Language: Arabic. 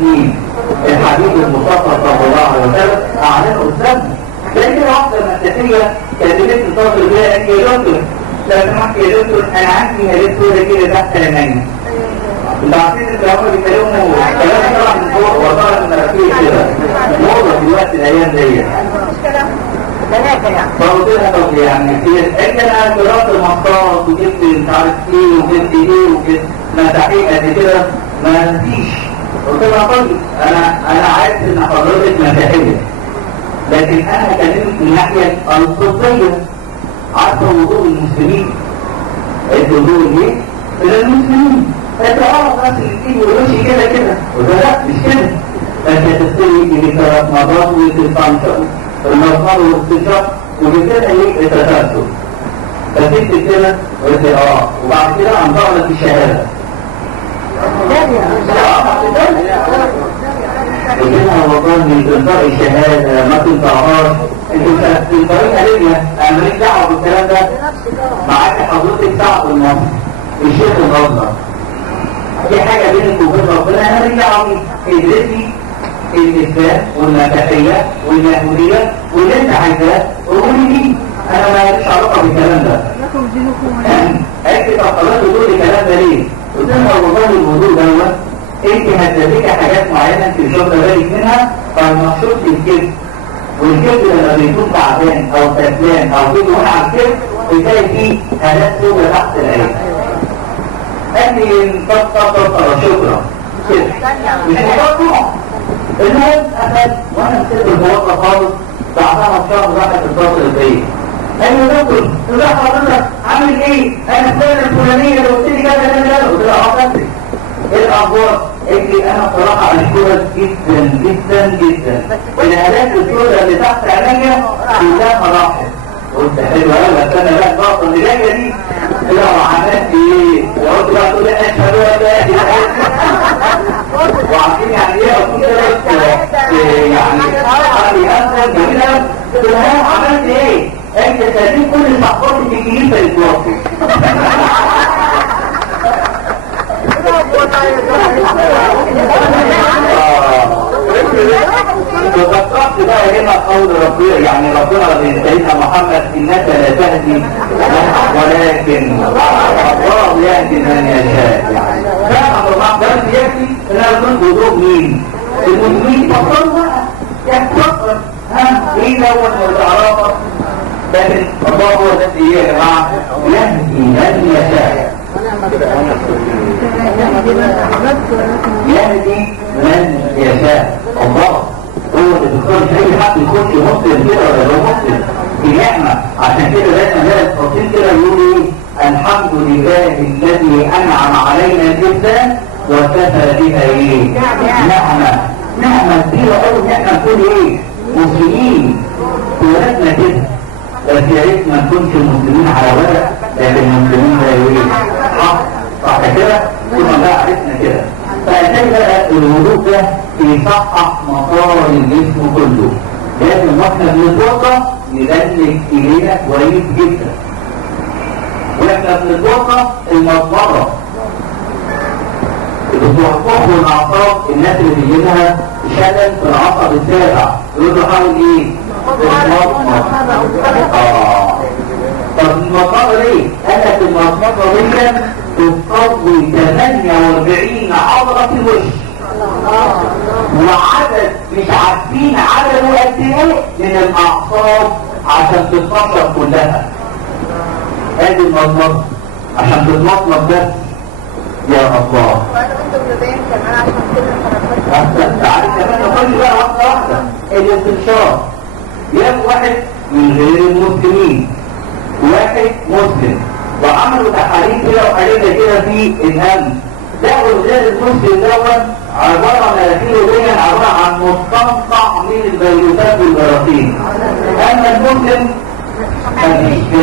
2 الحبيب المصطفى صلى الله عليه وسلم اعلنه قدامنا. لكن واحده مسيحيه كلمت الفضل بيها قالت يا دكتور لو سمحت يا دكتور انا عندي هالات سودة كده تحت عينيا. انتوا عارفين ان هم بيتكلموا كلام طبعا من فوق وطالع من مناخير كده موضه في الوقت الايام ديت. فقلت لها طب يعني كتير قالت انا درست المخطوط وجبت مش عارف ايه وجبت ايه وجبت مساحيق قد كده ما فيش. قلت لها طيب انا عارف ان حضرتك مسيحيه لكن انا كلمت من الناحيه الطبيه. عارفه وضوء المسلمين الوضوء ليه؟ الى المسلمين انت بس الايد والوش كده كده وده لا مش كده. انت تستوي في 3 مرات وتستنشق المرض والاستنشاق وبالتالي ايه التسلسل. فتكتب كده وقلت وبعد كده هنضع لك الشهاده. لكنها والله من تنطق الشهاده ما تنطقهاش. انتوا في طريقه ليبيا انا ماليش دعوه بالكلام ده. معاك حضرتك صعب المصري الشيخ الازهر دي حاجه بينك وبين ربنا انا ماليش دعوه بيها. ادرسي الاسلام والمسيحيه واليهوديه واللي انت عايزاه قولي لي انا ماليش علاقه بالكلام ده. قالت لي طب خلاص تقول لي الكلام ده ليه؟ قلت لها والله الموضوع دوت انت هتديك حاجات معينه انت مش واخده بالك منها فالمقصود الكذب. والكذب لما بيكون تعبان او كسلان او كده وانا على الكذب بتلاقي فيه هالات سودة تحت العين. قال لي طب شكرا كده مش مطلع. المهم اخد وانا مسكت الموقع خالص بعدها بشهر راحت الضغط البيت. قال لي يا دكتور لا حضرتك عامل ايه؟ انا فلانه الفلانيه اللي قلت لي كذا كذا. قلت لها فاكرك ايه الاخبار؟ قالت لي انا بصراحه اشكرك جدا جدا جدا. الهالات السوداء اللي تحت عينيا كلها راحت. قلت حلوه قوي بس انا بقى الضغط اللي جايه دي لو عملت ايه؟ وقلت بقى تقول اشهد ان لا اله الا الله. وعارفين يعني ايه اكون كده يعني عقلي اسهل جميله. قلت لها عملت ايه؟ انت سايبين كل صحباتي في الكنيسه يتوقفوا. وذكرت بقى هنا قول ربنا يعني ربنا سيدنا محمد انك لا تهدي ولكن الله يهدي من يشاء. يعني فاهم الله بس يكفي ان انا كنت وضوء مين؟ المسلمين فكروا بقى يتفكر ايه الاول والعرافه. لكن الله هو الذي يا جماعه يهدي من يشاء. يهدي من يشاء. الله هو اللي بيختار. اي حد يخش مسلم كده ولا هو مسلم في نعمه. عشان كده دايما نلاقي التفصيل كده يقول ايه؟ الحمد لله الذي انعم علينا الانسان وكفى بها ايه؟ نعمه كبيره قوي ان احنا نكون ايه؟ مسلمين. ولادنا كده بس يا ريت ما نكونش المسلمين على ورق لكن المسلمين ده ايه؟ صح كده؟ كنا بقى عرفنا كده. فعشان بقى الوضوء ده بيصحح مسار الجسم كله. لازم واحنا بنتوضى ندلك ايدينا كويس جدا. واحنا بنتوضى المضمضه بتوقفوا الاعصاب. الناس اللي بيجي لها شلل في العصب السابع يقول له حاول ايه؟ طب المضمضه ليه؟ قالت المضمضه دي بتقوي 48 عضله في الوش. وعدد مش عارفين عدده قد ايه من الاعصاب عشان تتنشط كلها. ادي المضمضه عشان تتنشط بس. يا الله تعالى كمان نقول بقى واحده الاستنشاق. ياخد واحد من غير المسلمين واحد مسلم وعملوا تحاليل كده وحاليل كده في الهم. لقوا الغير المسلم دوت عباره مناخيره دي عباره عن مستنقع من الفيروسات والبراثين. اما المسلم مفيش